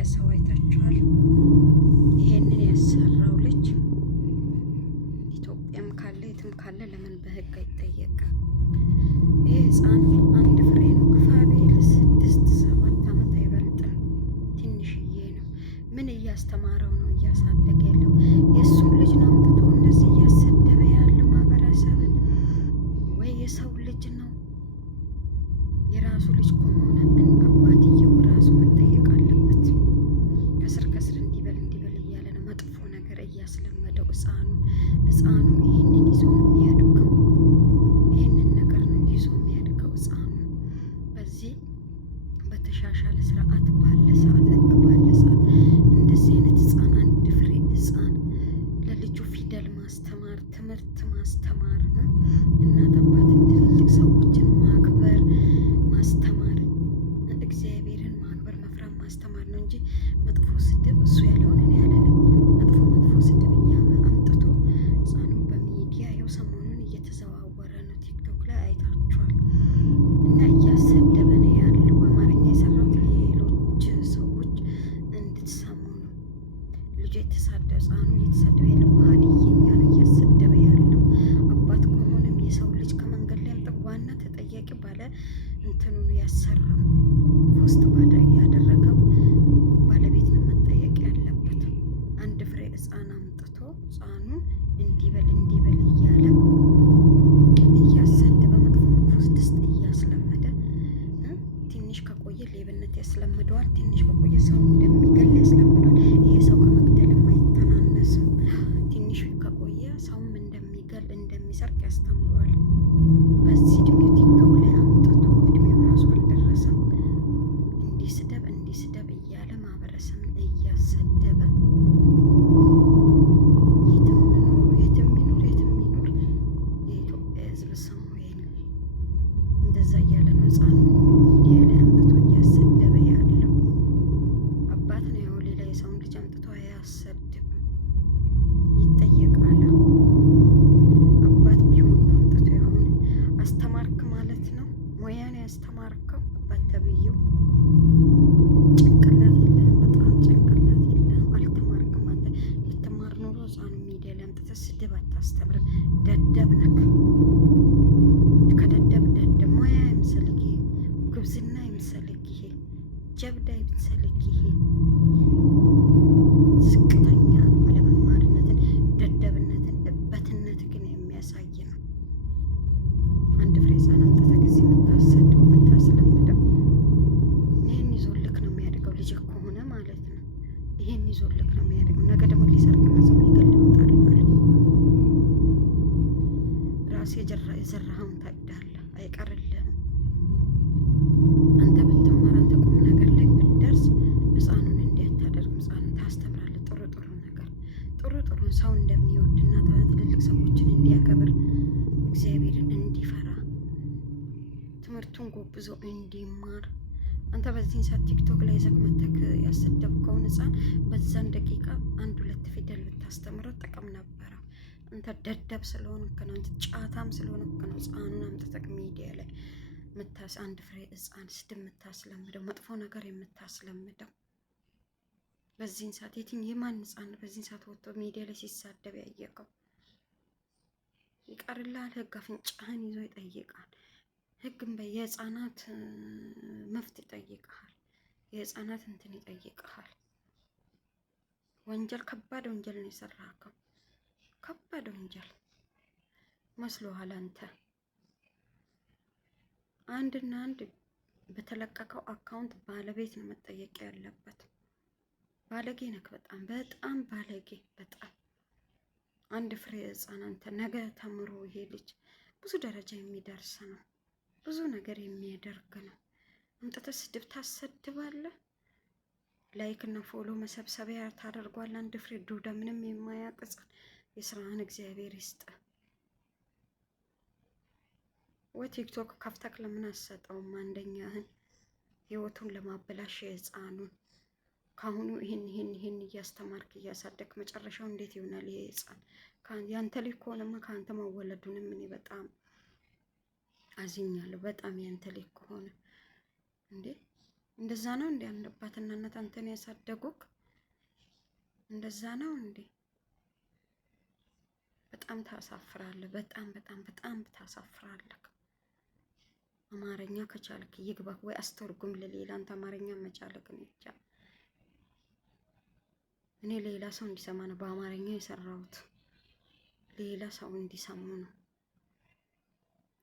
የኢትዮጵያ ሰው አይታችኋል። ይሄንን ያሰራው ልጅ ኢትዮጵያም ካለ የትም ካለ ለምን በህግ አይጠየቅም? ይህ ህፃን አንድ ፍሬ ነው። ግፋቤል 6-7 ዓመት አይበልጥም። ትንሽዬ ነው። ምን እያስተማረው ነው? እያሳደገ ያለው የእሱን ልጅ ነው አምጥቶ እንደዚህ እያሰደበ ያለው ማህበረሰብን። ወይ የሰው ልጅ ነው የራሱ ልጅ ከሆነ አባትየው ራሱ መጠየቅ አለበት። ከስር ከስር እንዲበል እያለ ነው መጥፎ ነገር እያስለመደው ህፃኑ ይህንን ይዞ ነው የሚያድገው። ይህንን ነገር ነው ይዞ የሚያድገው ህፃኑ። በዚህ በተሻሻለ ስርዓት ባለ ሰዓት ህግ ባለ ሰዓት እንደዚህ አይነት ህፃን አንድ ፍሬ ህፃን ለልጁ ፊደል ማስተማር ትምህርት ማስተማር እናት አባትን ትልልቅ ሰዎችን ማክበር ማስተማር እግዚአብሔርን ማክበር መፍራት ማስተማር ነው እንጂ መጥፎ ስድብ እሱ ያለውን እኔ አልልም። መጥፎ ስድብ አምጥቶ ህፃኑን በሚዲያ ይኸው ሰሞኑን እየተዘዋወረ ነው። ቲክቶክ ላይ አይታችኋል። እና እያሰደበ ነው ያለው። በአማርኛ የሰራሁት ሌሎች ሰዎች እንድትሰሙ ነው። ልጁ ህፃኑ እየተሳደበ ያለው ባህልየኛ ነው እያሰደበ ያለው። አባት ከሆነም የሰው ልጅ ከመንገድ ላይ አምጥቶ ዋና ተጠያቂ ባለ እንትኑን ያሰራው ፖስት ያደረገው ባለቤት ነው መጠየቅ ያለበት። አንድ ፍሬ ህፃን አምጥቶ ህፃኑን እንዲበል እያለ እያሰደበ መጥፎ ውስጥ እያስለመደ ትንሽ ከቆየ ሌብነት ያስለምደዋል። ትንሽ ከቆየ ሰው እንደሚገል ያስለምደዋል። ይሄ ሰው ከመግደልም አይተናነስም። ትንሽ ከቆየ ሰውም እንደሚገል እንደሚሰርቅ ያስተምረዋል። በዚህ እድሜው ቲክቶክ ላይ አምጥቶ እድሜው ራሱ አልደረሰም። እንዲስደብ እያለ ማህበረሰብን እያሰደበ የትም ይኑር የኢትዮጵያ ህዝብ ስሙ ይሄን እንደዛ እያለ ነው ህፃኑ ሚዲያ ላይ አምጥቶ እያሰደበ ያለው። አባት ነው ያው ሌላ የሰውን ልጅ አምጥቶ አያሰድብም፣ ይጠየቃል። አባት ቢሆን ነው አምጥቶ ያሁን አስተማርክ ማለት ነው። ሙያን ያስተማርከው አባት ተብዬው ጭንቅላት የለህም፣ በጣም ጭንቅላት የለህም። አልተማርክም። አንተ ብትማር ኖሮ ህፃኑ ሚዲያ ላይ አምጥተህ ስድብ አታስተምርም። ደደብ ነክ። ከደደብ ሙያ ይምሰልክ ይሄ፣ ጉብዝና ይምሰልክ ይሄ፣ ጀብዳ ይምሰልክ ይሄ። ዝቅተኛ አለመማርነትን፣ ደደብነትን፣ እበትነት ግን የሚያሳይ ነው። አንድ ፍሬ ህፃን አምጥተህ ጊዜ የምታሰደው የምታስለምደው ይህን ይዞልክ ነው የሚያድገው። ልጅ ከሆነ ማለት ነው ይህን ይዞልክ ነው የሚያድገው። ነገ ደግሞ ሊሰርቅና ሰው ሊገል ይወጣል። ራሴ የዘራኸውን ታጭዳለህ፣ አይቀርልህም። አንተ ብትማር አንተ ቁም ነገር ላይ ብትደርስ ህፃኑን እንዲህ አታደርግም። ህፃኑን ታስተምራለህ ጥሩ ነገር ጥሩ ሰው እንደሚወድና ትልልቅ ሰዎችን እንዲያከብር እግዚአብሔርን እንዲፈራ ትምህርቱን ጎብዞ እንዲማር። አንተ በዚህን ሰዓት ቲክቶክ ላይ ዘግመተክ ያሰደብከውን ህፃን በዛን ደቂቃ 1-2 ፊደል ብታስተምረው ጥቅም ነበረው። አንተ ደደብ ስለሆንክ ነው፣ አንተ ጫታም ስለሆንክ ነው ህፃኑን አምጥተክ ሚዲያ ላይ አንድ ፍሬ ህፃን ስድብ የምታስለምደው፣ መጥፎ ነገር የምታስለምደው። በዚህን ሰዓት የማን ህፃን በዚህን ሰዓት ወጥቶ ሚዲያ ላይ ሲሳደብ ያየከው? ይቀርልሃል። ህግ አፍንጫህን ይዞ ይጠይቃል። ህግም የህፃናት መፍት ይጠይቃል። የህፃናት እንትን ይጠይቃል። ወንጀል ከባድ ወንጀል ነው የሰራከው። ከባድ ወንጀል መስሎሃል አንተ። አንድና አንድ በተለቀቀው አካውንት ባለቤት ነው መጠየቅ ያለበት። ባለጌ ነክ፣ በጣም ባለጌ በጣም። አንድ ፍሬ ህፃን አንተ ነገ ተምሮ ይሄ ልጅ ብዙ ደረጃ የሚደርስ ነው፣ ብዙ ነገር የሚያደርግ ነው። አምጥተህ ስድብ ታሰድባለህ። ላይክ እና ፎሎ መሰብሰቢያ ታደርጓል። አንድ ፍሬ ዱዳ ምንም የማያውቅ ህፃን። የስራህን እግዚአብሔር ይስጥ። ወይ ቲክቶክ ከፍተክ ለምን አሰጠውም? አንደኛህን ህይወቱን ለማበላሽ የህፃኑን ካሁኑ ይሄን እያስተማርክ እያሳደግ መጨረሻው እንዴት ይሆናል? ይሄ ህፃን ያንተ ልጅ ከሆነማ ከአንተ መወለዱንም እኔ በጣም አዝኛለሁ። በጣም ያንተ ልጅ ከሆነ እንዴ እንደዛ ነው እንዴ? አንድ አባትና እናት አንተን ያሳደጉክ እንደዛ ነው እንዴ? በጣም ታሳፍራለህ። በጣም በጣም በጣም ታሳፍራለህ። አማርኛ ከቻልክ ይግባክ ወይ አስተርጉም ለሌላ። አንተ አማርኛ መቻልክ ነው ብቻ። እኔ ሌላ ሰው እንዲሰማ ነው በአማርኛ የሰራሁት። ሌላ ሰው እንዲሰሙ ነው።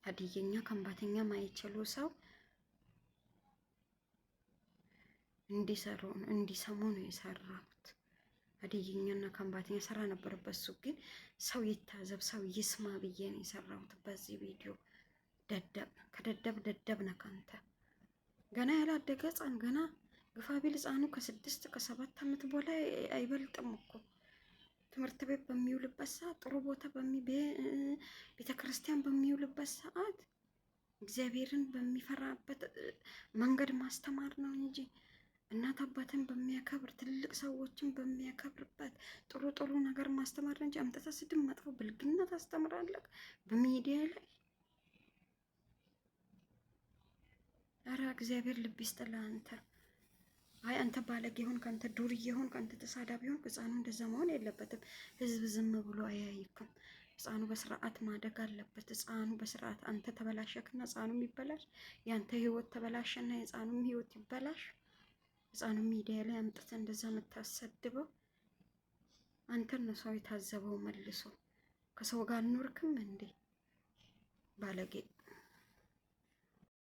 ሀዲየኛ ከምባተኛ ማይችሉ ሰው እንዲሰሙ ነው የሰራሁት። ሀዲየኛና ከምባተኛ ሰራ ነበር። በሱ ግን ሰው ይታዘብ ሰው ይስማ ብዬ ነው የሰራሁት በዚህ ቪዲዮ። ደደብ ከደደብ ደደብ ነህ አንተ። ገና ያላደገ ህፃን ገና ግፋ ቢል ህፃኑ ከ6 ከ7 ዓመት በላይ አይበልጥም እኮ። ትምህርት ቤት በሚውልበት ሰዓት ጥሩ ቦታ ቤተ ክርስቲያን በሚውልበት ሰዓት እግዚአብሔርን በሚፈራበት መንገድ ማስተማር ነው እንጂ እናት አባትን በሚያከብር ትልቅ ሰዎችን በሚያከብርበት ጥሩ ጥሩ ነገር ማስተማር እንጂ አምጥተህ ስድብ መጥፎ ብልግና ታስተምራለህ በሚዲያ ላይ። አረ እግዚአብሔር ልብ ይስጥልህ አንተ። አይ አንተ ባለጌ ሆንክ፣ አንተ ዱርዬ ሆንክ፣ አንተ ተሳዳቢ ሆንክ። ህፃኑ እንደዛ መሆን የለበትም። ህዝብ ዝም ብሎ አያይክም። ህፃኑ በስርዓት ማደግ አለበት። ህፃኑ በስርዓት አንተ ተበላሸክና ህፃኑም ይበላሽ። ያንተ ህይወት ተበላሸና የህፃኑም ህይወት ይበላሽ። ህፃኑ ሚዲያ ላይ አምጥተህ እንደዛ የምታሰድበው አንተን ነው ሰው የታዘበው መልሶ። ከሰው ጋር አልኖርክም እንዴ ባለጌ?